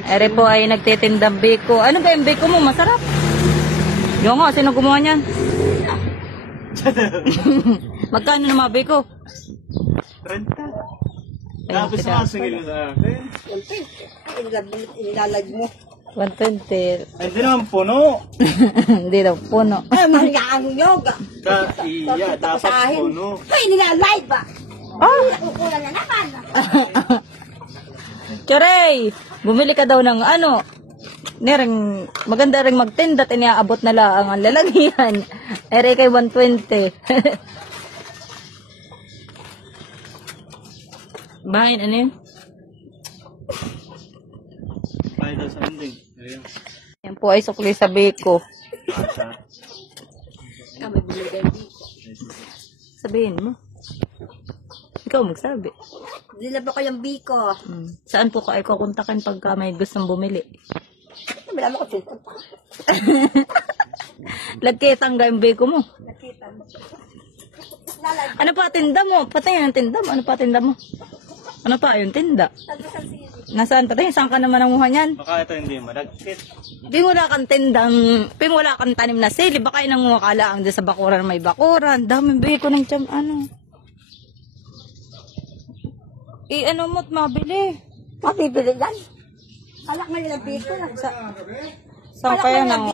Ere po ay nagtitindang biko. Ano ba yung biko mo? Masarap. Yung nga, sino gumawa niyan? Magkano na mga biko? 30. Tapos masingil mo sa akin. Ilalag mo. 120. Ay, hindi naman puno. Hindi daw puno. Ay, manigaan yoga. Iya, dapat puno. Ay, nilalive ba? Oh! Kukulan na naman. Kiray! Bumili ka daw ng ano? Nereng, maganda rin magtinda at iniaabot na lang ang lalagyan. Ere kay 120. Bahin, ano yun? Bahay daw sa ending. Ayan. Yan po ay sukli sa biko. Kami binigay dito. Sabihin mo. Ikaw magsabi. Dila ba kayang biko? Saan po ka ay kukontakin pagka may gustong bumili? Wala mo ko dito. Lagkitang yung biko mo. Nakita mo. Lalag. Ano pa tinda mo? Patay ang tinda mo. Ano pa tinda mo? Ano pa yung tinda? Tagbasan sili. Nasaan patay? Saan ka naman nanguha niyan? Baka ito hindi madagkit. Wala kang tindang, wala kang tanim na sili. Baka yung nanguha ka lang sa bakuran may bakuran. Daming biko ng tiyam, ano. Ano mo't mabili? Mabibili yan. Alak na nilang biko. Saan kaya nang